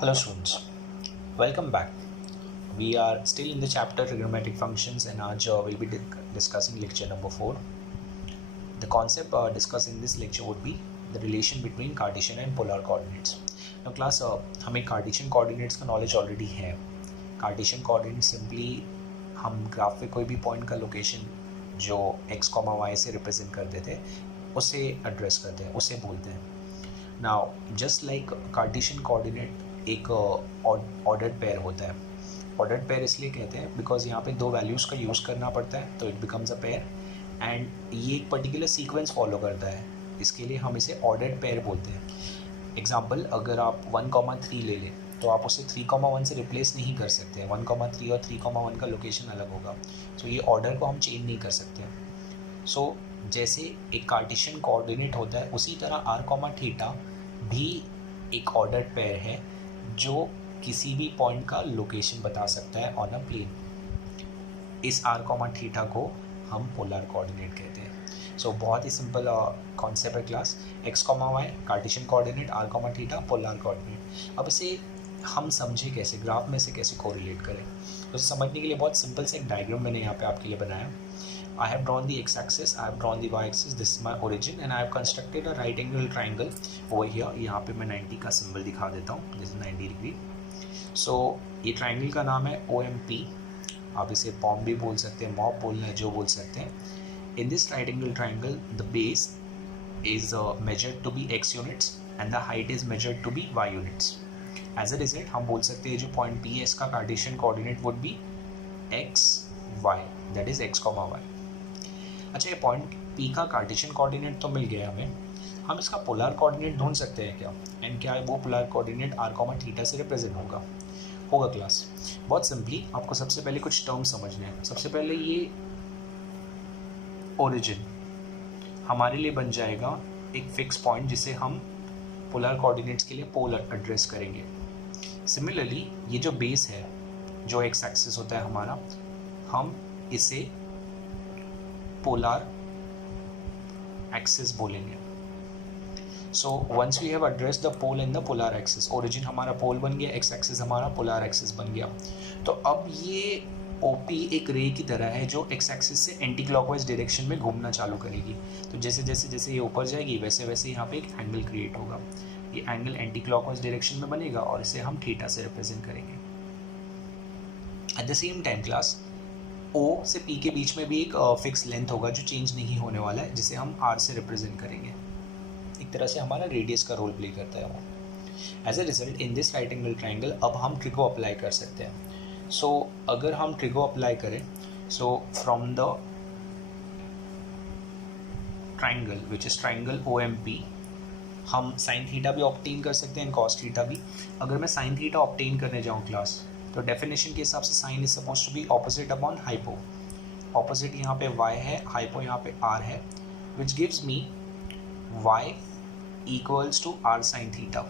Hello students, welcome back. We are still in the chapter trigonometric functions and आज we'll be discussing lecture number 4. The concept discussed in this lecture would be the relation between Cartesian and polar coordinates. Now class हमें Cartesian coordinates का knowledge already है. Cartesian coordinates simply हम graph पे कोई भी point का location जो x, y से रिप्रेजेंट करते थे उसे एड्रेस करते हैं, उसे बोलते हैं. Now just like Cartesian coordinate एक ऑर्डर्ड पेयर होता है. ऑर्डर्ड पेयर इसलिए कहते हैं बिकॉज यहाँ पे दो वैल्यूज़ का यूज़ करना पड़ता है तो it becomes a pair and ये एक पर्टिकुलर सीक्वेंस फॉलो करता है, इसके लिए हम इसे ऑर्डर्ड पेयर बोलते हैं. एग्जांपल, अगर आप 1,3 ले लें तो आप उसे 3,1 से रिप्लेस नहीं कर सकते. 1,3 और 3,1 का लोकेशन अलग होगा, तो ये ऑर्डर को हम चेंज नहीं कर सकते. सो जैसे एक कार्टेशियन कोऑर्डिनेट होता है उसी तरह r, थीटा भी एक ऑर्डर्ड पेयर है जो किसी भी पॉइंट का लोकेशन बता सकता है ऑन अ प्लेन. इस r, थीटा को हम पोलर कोऑर्डिनेट कहते हैं. सो बहुत ही सिंपल कॉन्सेप्ट है class. x, y Cartesian coordinate, r, theta polar coordinate. अब इसे हम समझे कैसे, ग्राफ में से कैसे कोरिलेट करें. तो समझने के लिए बहुत सिंपल से एक डायग्राम मैंने यहाँ पे आपके लिए बनाया. I have drawn the x-axis, I have drawn the y-axis, this is my origin and I have constructed a right angle triangle over here. यहाँ पे मैं 90 का सिंबल दिखा देता हूँ, this is 90 डिग्री. सो ये ट्राइंगल का नाम है OMP. आप इसे पॉम भी बोल सकते हैं, मॉप बोलना है जो बोल सकते हैं. In this right angle triangle the base is measured to be x units and the height is measured to be y units. As a result हम बोल सकते हैं जो पॉइंट P है इसका Cartesian coordinate would be x, y, that is x, y. अच्छा, ये point P का कार्टेशियन कोऑर्डिनेट तो मिल गया हमें, हम इसका पोलर कोऑर्डिनेट ढूंढ सकते हैं क्या? एंड क्या वो पोलर कोऑर्डिनेट r, थीटा से रिप्रेजेंट होगा क्लास. बहुत सिंपली आपको सबसे पहले कुछ टर्म समझने हैं. सबसे पहले ये ओरिजिन हमारे लिए बन जाएगा एक फिक्स पॉइंट जिसे हम पोलर कोऑर्डिनेट्स के लिए पोलर एड्रेस करेंगे. सिमिलरली ये जो बेस है, जो एक्स एक्सिस होता है हमारा, हम इसे पोलर एक्सिस बोलेंगे. So once we have addressed the pole in the polar axis, origin हमारा पोल बन गया, एक्स एक्सिस हमारा पोलर एक्सिस बन गया. तो अब ये OP एक रे की तरह है जो एक्स एक्सिस से एंटी क्लॉकवाइज डायरेक्शन में घूमना चालू करेगी. तो जैसे जैसे जैसे ये ऊपर जाएगी वैसे वैसे यहाँ पे एक एंगल क्रिएट होगा. ये एंगल एंटी क्लॉकवाइज डायरेक्शन में बनेगा और इसे हम थीटा से रिप्रेजेंट करेंगे. Eight the same time class O से P के बीच में भी एक फिक्स लेंथ होगा जो चेंज नहीं होने वाला है, जिसे हम R से रिप्रेजेंट करेंगे. एक तरह से हमारा रेडियस का रोल प्ले करता है वो. As a result in this right angle triangle अब हम ट्रिगो अप्लाई कर सकते हैं. सो अगर हम ट्रिगो अप्लाई करें, so from the triangle which is triangle OMP हम साइन थीटा भी ऑब्टेन कर सकते हैं, कॉस थीटा भी. अगर मैं साइन थीटा ऑब्टेन करने जाऊँ क्लास, तो डेफिनेशन के हिसाब से sine is suppose to be opposite upon hypo. Opposite यहाँ पे y है, हाइपो यहाँ पे r है, which gives me y equals to r sine theta.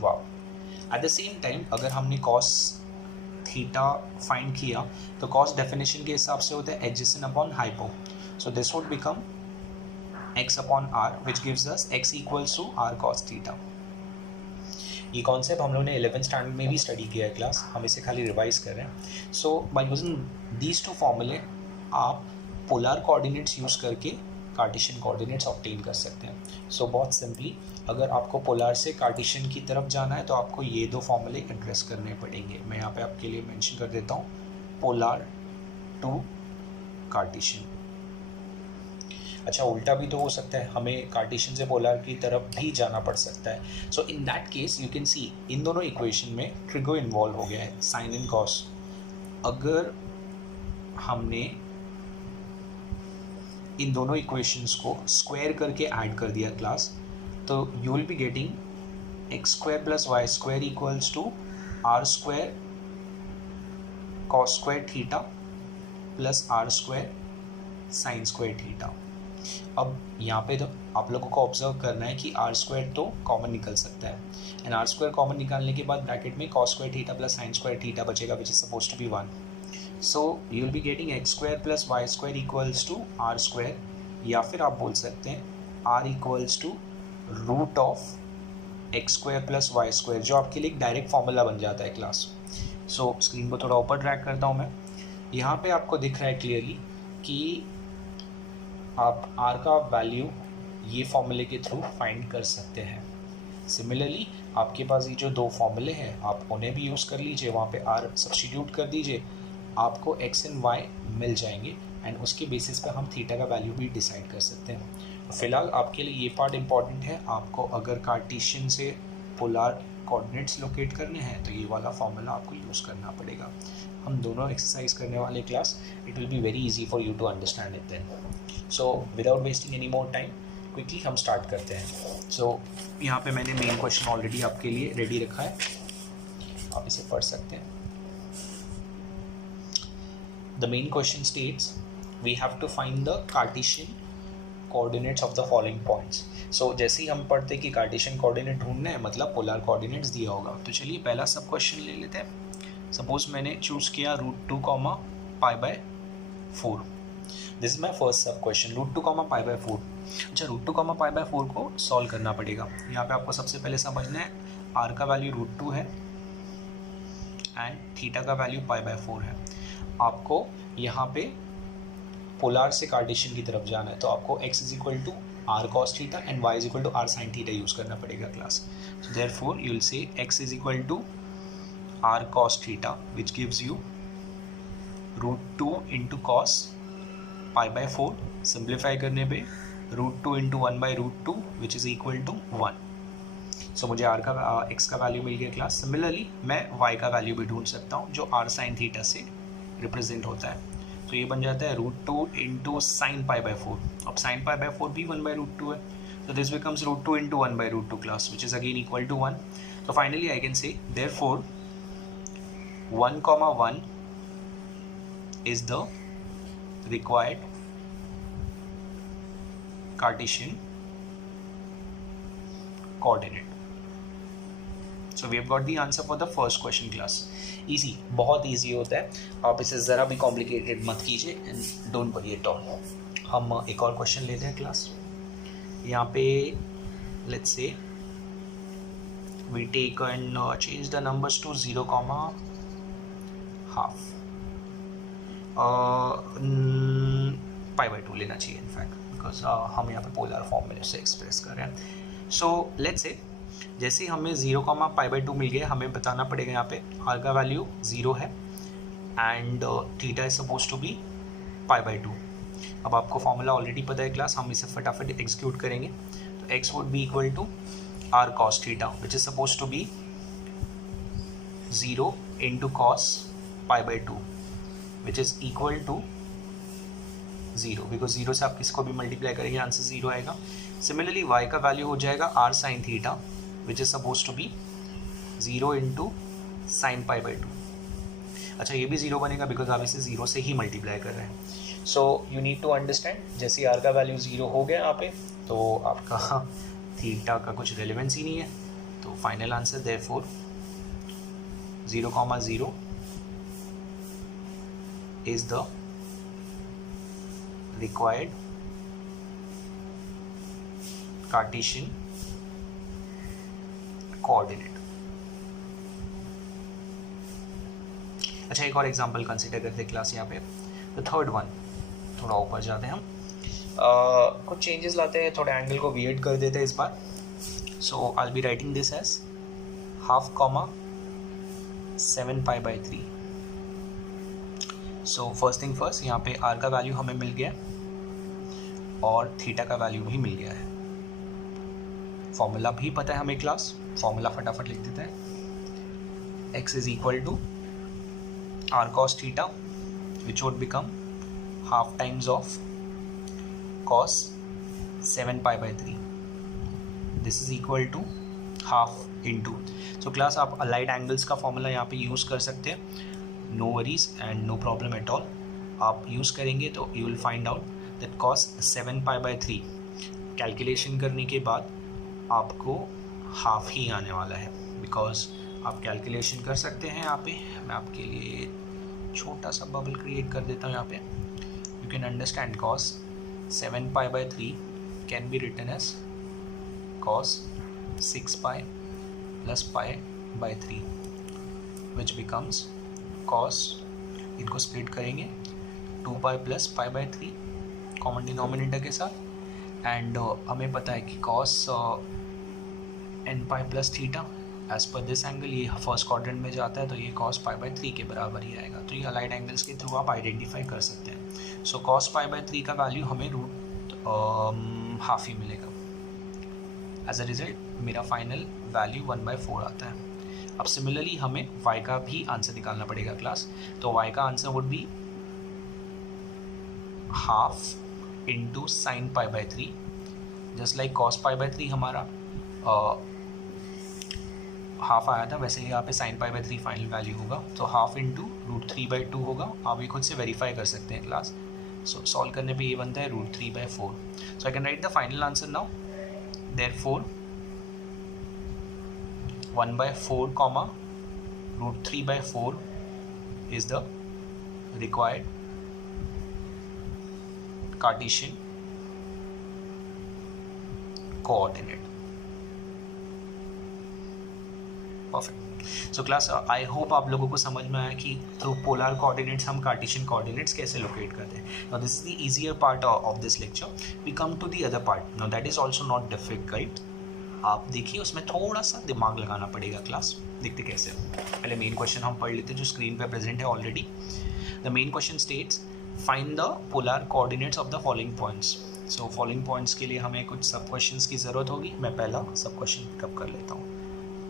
Wow. At the same time अगर हमने cos थीटा फाइंड किया तो cos डेफिनेशन के हिसाब से होता है adjacent upon hypo. So this would become x upon r which gives us x equals to r cos theta. ये कॉन्सेप्ट हम लोगों ने 11th स्टैंडर्ड में भी स्टडी किया है क्लास, हम इसे खाली रिवाइज कर रहे हैं. सो बाय यूजिंग दीज टू फॉर्मूले आप पोलर कोऑर्डिनेट्स यूज़ करके कार्टेशियन कोऑर्डिनेट्स ऑब्टेन कर सकते हैं. सो बहुत सिंपली अगर आपको पोलर से कार्टेशियन की तरफ जाना है तो आपको ये दो फॉर्मूले एड्रेस करने पड़ेंगे. मैं यहाँ पे आपके लिए मेंशन कर देता हूँ, पोलर टू कार्टेशियन. अच्छा, उल्टा भी तो हो सकता है, हमें कार्टेशियन से पोलर की तरफ भी जाना पड़ सकता है. So in that case you can see इन दोनों इक्वेशन में ट्रिगो इन्वॉल्व हो गया है, साइन एंड कॉस. अगर हमने इन दोनों इक्वेशंस को स्क्वायर करके ऐड कर दिया क्लास, तो you will be getting x square plus y square equals to r square cos square theta plus r square sine square theta. अब यहाँ पे तो आप लोगों को ऑब्जर्व करना है कि आर स्क्वायर तो कॉमन निकल सकता है, एंड आर स्क्वायर कॉमन निकालने के बाद ब्रैकेट में cos square theta plus sine square theta बचेगा which is suppose to be 1. So you will be getting x square plus y square equals to r square, या फिर आप बोल सकते हैं r equals to root of x square plus y square, जो आपके लिए एक डायरेक्ट फॉर्मूला बन जाता है क्लास। सो स्क्रीन को थोड़ा ऊपर ड्रैग करता हूँ मैं। यहाँ पे आपको दिख रहा है क्लियरली कि आप आर का वैल्यू ये फॉर्मूले के थ्रू फाइंड कर सकते हैं। सिमिलरली आपके पास ये जो दो फॉर्मूले हैं आप उन्हें भी यूज़ कर लीजिए, वहाँ पे आर सब्स्टिट्यूट कर दीजिए, आपको एक्स एंड वाई मिल जाएंगे एंड उसके बेसिस पे हम थीटा का वैल्यू भी डिसाइड कर सकते हैं। फिलहाल आपके लिए ये पार्ट इम्पॉर्टेंट है, आपको अगर कार्टेशियन से पोलर कोऑर्डिनेट्स लोकेट करने हैं तो ये वाला फॉर्मूला आपको यूज़ करना पड़ेगा। हम दोनों एक्सरसाइज करने वाले class, it will be very easy for you to understand it then. So without wasting any more time quickly हम स्टार्ट करते हैं। सो यहाँ पे मैंने मेन क्वेश्चन ऑलरेडी आपके लिए रेडी रखा है, आप इसे पढ़ सकते हैं। The main question states we have to find the Cartesian coordinates of the following points. So जैसे ही हम पढ़ते कि कार्टेशियन कोऑर्डिनेट ढूंढना है मतलब पोलर कोऑर्डिनेट्स दिया होगा, तो चलिए पहला सब क्वेश्चन ले लेते हैं। सपोज मैंने चूज़ किया √2, π/4। दिस इज माई फर्स्ट सब क्वेश्चन, √2, π/4। अच्छा, √2, π/4 को सॉल्व करना पड़ेगा। यहाँ पे आपको सबसे पहले समझना है आर का वैल्यू √2 है एंड थीटा का वैल्यू π/4 है। आपको यहाँ पे पोलर से कार्टेशियन की तरफ जाना है, तो आपको x is equal to r cos theta and y is equal to r sine theta use करना पड़ेगा class. So therefore you will say x is equal to r cos theta which gives you √2 into cos π/4। Simplify करने पे √2 into 1/√2 which is equal to 1। So मुझे r का x का value मिल गया class. Similarly मैं y का value भी ढूंढ सकता हूँ जो आर साइन थीटा से रिप्रेजेंट होता है। तो ये बन जाता है √2 इंटू साइन π/4। अब साइन π/4 भी 1/√2 है, तो this becomes √2 into 1/√2 class which is again equal to 1। तो finally I can say therefore 1,1 is the required Cartesian coordinate. So we have got the answer for the first question class. Easy, बहुत easy होता है, आप इसे ज़रा भी complicated मत कीजिए and don't worry at all. हम एक और क्वेश्चन लेते हैं क्लास। यहाँ पे let's say we take and change the numbers to 0,5 π/2 लेना चाहिए इनफैक्ट, बिकॉज हम यहाँ पे पोलर फॉर्म में से एक्सप्रेस कर रहे हैं। सो लेट्स से जैसे हमें 0,π/2 मिल गया, हमें बताना पड़ेगा यहाँ पे आर का वैल्यू 0 है and theta is suppose to be π/2। अब आपको फॉर्मूला ऑलरेडी पता है क्लास, हम इसे फटाफट एग्जीक्यूट करेंगे। तो x would be equal to r cos theta which is suppose to be 0 into cos π/2 which is equal to 0, because 0 से आप किसको भी मल्टीप्लाई करेंगे आंसर 0 आएगा। सिमिलरली y का वैल्यू हो जाएगा r sin theta which is supposed to be 0 into sin π/2। अच्छा, ये भी 0 बनेगा बिकॉज आप इसे 0 से ही मल्टीप्लाई कर रहे हैं। So you need to understand, जैसे r का वैल्यू 0 हो गया यहाँ पे तो आपका थीटा का कुछ रेलेवेंस ही नहीं है। तो final answer therefore 0,0 is the required Cartesian coordinate। अच्छा, एक और एग्जांपल कंसिडर करते हैं क्लास यहाँ पे। तो थर्ड वन, थोड़ा ऊपर जाते हैं हम, कुछ चेंजेस लाते हैं, थोड़े एंगल को वियर्ड कर देते हैं इस बार। So I will be writing this as 1/2, 7 π/3। So first thing first, यहाँ पे आर का वैल्यू हमें मिल गया और थीटा का वैल्यू भी मिल गया है। फॉर्मूला भी पता है हमें क्लास, फॉर्मूला फटाफट लिख देते हैं। x is equal to r cos theta which would become half times of cos 7 π/3। This is equal to half into. So class आप अलाइड एंगल्स का फॉर्मूला यहाँ पे यूज़ कर सकते हैं, no worries and no problem at all. आप use करेंगे तो you will find out that cos 7 π/3 calculation करने के बाद आपको हाफ ही आने वाला है, बिकॉज आप कैलकुलेशन कर सकते हैं। यहाँ पे मैं आपके लिए छोटा सा बबल क्रिएट कर देता हूँ यहाँ पे। You can understand cos 7 π/3 can be written as cos 6 π plus pi by 3 which becomes cos, इनको स्प्लिट करेंगे 2 pi plus pi by 3 common denominator के साथ, एंड हमें पता है कि cos N pi plus theta as per this angle ये first quadrant में जाता है, तो ये कॉस पाई बाय 3 के बराबर ही आएगा। तो ये अलाइड एंगल्स के थ्रू आप आइडेंटिफाई कर सकते हैं। सो कॉस पाई बाय 3 का वैल्यू हमें रूट हाफ ही मिलेगा। एज अ रिजल्ट मेरा फाइनल वैल्यू 1/4 आता है। अब सिमिलरली हमें y का भी आंसर निकालना पड़ेगा क्लास। तो y का answer would be half into sine pi by 3, just like cos pi by 3 हमारा हाफ आया था, वैसे ही यहाँ पे sine pi by 3 final value होगा, तो हाफ इंटू √3/2 होगा। आप ये खुद से वेरीफाई कर सकते हैं क्लास। सो सॉल्व करने पे ये बनता है √3/4। So I can write the final answer now. Therefore 1/4 comma √3/4 is the required Cartesian coordinate. Perfect. So class I hope आप लोगों को समझ में आया कि थ्रू पोलर कोऑर्डिनेट्स हम कार्टेशियन कोऑर्डिनेट्स कैसे लोकेट करते हैं। Now this is the easier part of this lecture. We come to the other part. Now that is also not difficult. आप देखिए उसमें थोड़ा सा दिमाग लगाना पड़ेगा क्लास। देखते कैसे। पहले मेन क्वेश्चन हम पढ़ लेते हैं जो स्क्रीन पे प्रेजेंट है already. The main question states find the polar coordinates of the following points. So following points के लिए हमें कुछ सब क्वेश्चंस की ज़रूरत होगी। मैं पहला सब क्वेश्चन पिकअप कर लेता हूँ।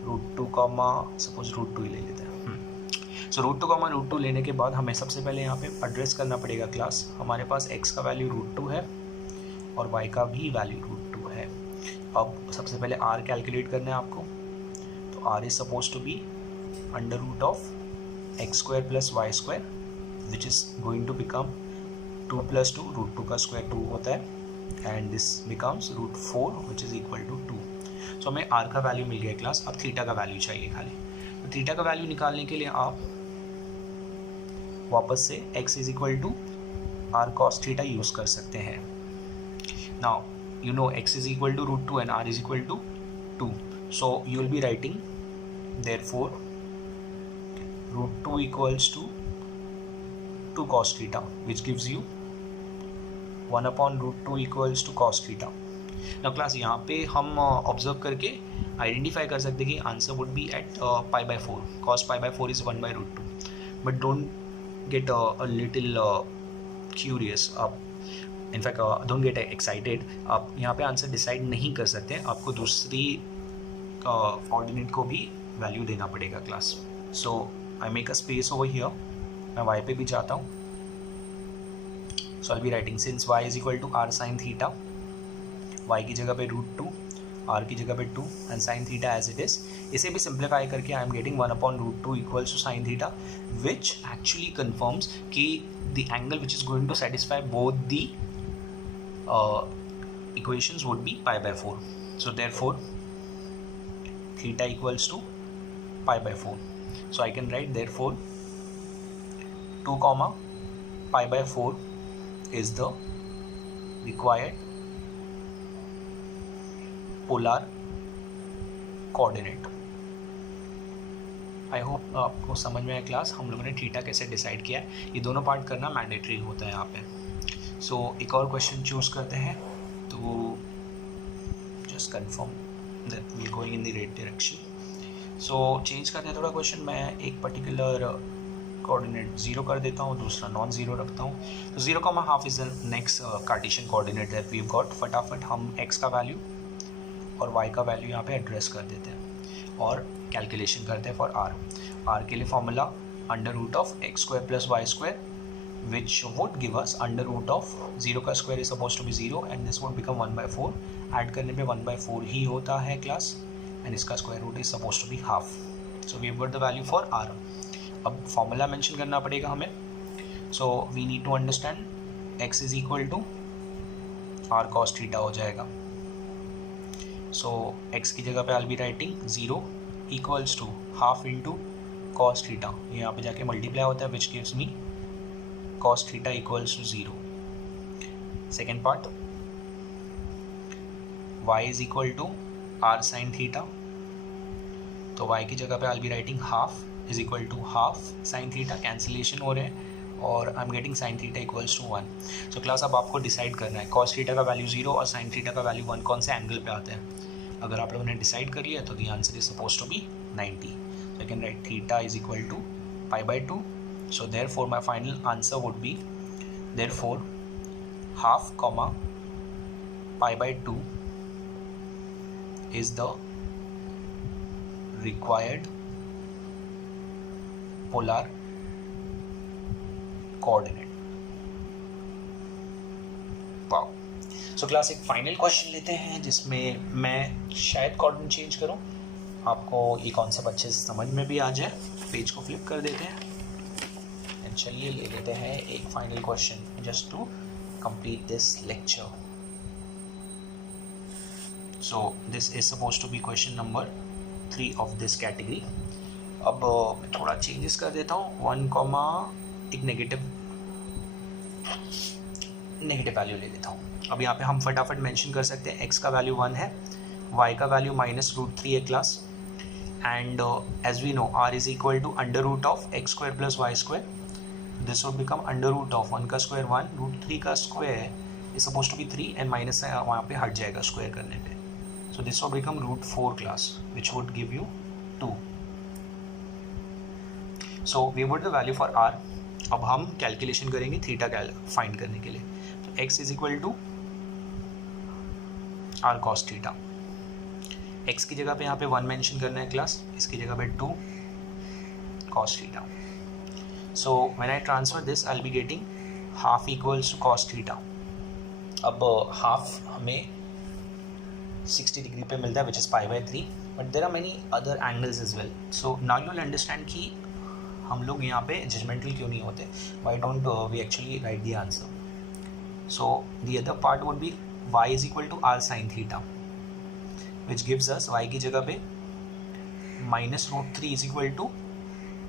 √2, सपोज √2 ही ले लेते हैं। सो √2, लेने के बाद हमें सबसे पहले यहाँ पे एड्रेस करना पड़ेगा क्लास। हमारे पास x का वैल्यू √2 है और y का भी वैल्यू √2 है। अब सबसे पहले r कैलकुलेट करना है आपको। तो r is suppose to be √(x² + y² which is going to become 2 + 2, √2 का स्क्वायर 2 होता है, and this becomes √4 which is equal to 2। So हमें r का वैल्यू मिल गया क्लास। अब थीटा का वैल्यू चाहिए खाली। तो थीटा का वैल्यू निकालने के लिए आप वापस से x is equal to r cos theta use कर सकते हैं। Now you know x is equal to √2 and r is equal to 2. So you will be writing therefore √2 equals to 2 cos theta, which gives you 1/√2 equals to cos theta. Now class यहाँ पे हम observe करके identify कर सकते हैं कि answer would be at π/4. cos π/4 is 1/√2. But don't get a little curious. आप in fact don't get excited. आप यहाँ पे आंसर डिसाइड नहीं कर सकते हैं, आपको दूसरी कोऑर्डिनेट को भी वैल्यू देना पड़ेगा class. So I make a space over here. मैं y पे भी जाता हूँ। So I be writing since y is equal to r sin theta, y की जगह पे √2, r की जगह पे 2 and sin theta as it is. इसे भी सिंप्लीफाई करके I am getting 1/√2 equals to sin theta, which actually confirms कि the angle which is going to satisfy both the equations would be π/4. So therefore theta equals to π/4. So I can write therefore 2, π/4 is the required polar coordinate. I hope आपको समझ में आया class. हम लोगों ने theta कैसे decide किया है। ये दोनों पार्ट करना मैंडेटरी होता है यहाँ पे। सो एक और क्वेश्चन चूज़ करते हैं। तो just confirm that we going in the right direction. So change करते हैं थोड़ा क्वेश्चन। मैं एक पर्टिकुलर कोऑर्डिनेट 0 कर देता हूँ, दूसरा नॉन ज़ीरो रखता हूँ। तो 0,5 is the next Cartesian coordinate that we got. फटाफट हम x का वैल्यू और y का वैल्यू यहाँ पे एड्रेस कर देते हैं और कैलकुलेशन करते हैं फॉर r के लिए formula √(x² + y², which would give us √0 का square is supposed to be 0 and this would become 1/4. Add करने पे 1/4 ही होता है क्लास, एंड इसका square root is supposed to be half. So we have got the value for r. अब formula mention करना पड़ेगा हमें। So we need to understand x is equal to r cos theta हो जाएगा। So x की जगह पे I'll be writing 0 equals to half into cos theta. यहाँ पे जाके मल्टीप्लाई होता है which gives me cos theta equals to 0. Second part, y is equal to r sin theta, तो y की जगह पे I be writing half is equal to half sine theta, cancellation हो रहे हैं और I am getting sine theta equals to 1। So class अब आपको डिसाइड करना है कॉस थीटा का वैल्यू 0 और साइन थीटा का वैल्यू 1 कौन से एंगल पे आते हैं। अगर आप लोगों ने डिसाइड कर लिया तो the answer is suppose to be 90। So I can write theta is equal to π/2। So therefore my final answer would be therefore half comma π/2 is the required polar coordinate। Wow. So class एक final question लेते हैं जिसमें मैं शायद coordinate change करूं, आपको ये concept अच्छे से समझ में भी आ जाए। पेज को फ्लिप कर देते हैं एंड चलिए ले लेते हैं एक final question just to complete this lecture. So this is supposed to be question number 3 of this category। अब मैं थोड़ा चेंजेस कर देता हूँ। 1 कॉमा एक नेगेटिव वैल्यू ले लेता हूँ। अब यहाँ पे हम फटाफट मेंशन कर सकते हैं x का वैल्यू 1 है, y का वैल्यू -√3 है class, and as we know r is equal to √(x² + y²). This would become √(1 का स्क्वायर 1 √3 का square is suppose to be 3 and minus वहाँ पे हट जाएगा स्क्वायर करने पे। So this will become √4 class, which would give you 2. So we put the value for r। अब हम कैलकुलेशन करेंगे थीटा फाइंड करने के लिए। तो x is equal to r cos theta. x की जगह पे यहाँ पे 1 मेंशन करना है क्लास, इसकी जगह पे 2 cos theta. So when I transfer this, I'll be getting half equals to cos theta. अब हाफ हमें 60 डिग्री पे मिलता है which is π/3, but there are many other angles as well. So now you will understand कि हम लोग यहाँ पे जजमेंटल क्यों नहीं होते, why don't we actually write the answer. So the other part would be y is equal to r sin theta, which gives us y की जगह पे -√3 is equal to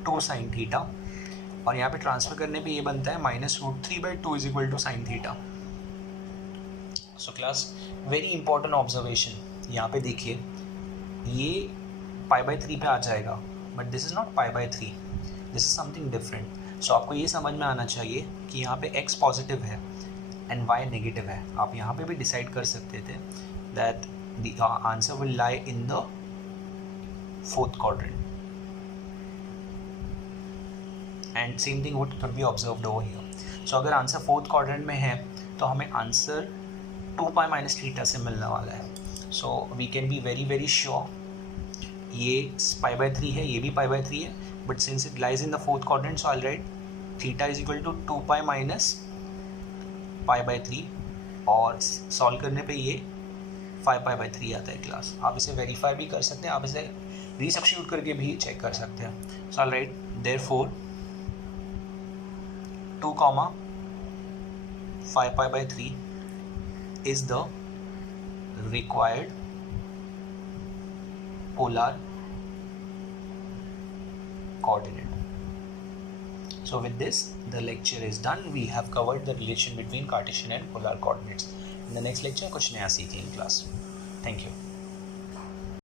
2 sin theta, और यहाँ पे ट्रांसफर करने पे ये बनता है -√3/2 is equal to sin theta. So class very important observation, यहाँ पे देखिए ये π/3 पे आ जाएगा, but this is not π/3, this is something different. So आपको ये समझ में आना चाहिए कि यहाँ पे x पॉजिटिव है एंड y नेगेटिव है। आप यहाँ पे भी डिसाइड कर सकते थे that the answer will lie in the 4th quadrant, and same thing would be observed over here. So अगर आंसर 4th क्वाड्रेंट में है तो हमें आंसर 2π - थीटा से मिलने वाला है। So we can be very sure ये π/3 है, ये भी π/3 है, but since it lies in the 4th quadrant, so I write theta is equal to 2π - π/3, और सॉल्व करने पे ये 5π/3 आता है क्लास। आप इसे वेरीफाई भी कर सकते हैं, आप इसे रीसब्स्टिट्यूट करके भी चेक कर सकते हैं। सो I right therefore 2, 5π/3 is the required polar coordinate। So with this the lecture is done। We have covered the relation between Cartesian and polar coordinates। In the next lecture कुछ नया सीखेंगे class. Thank you।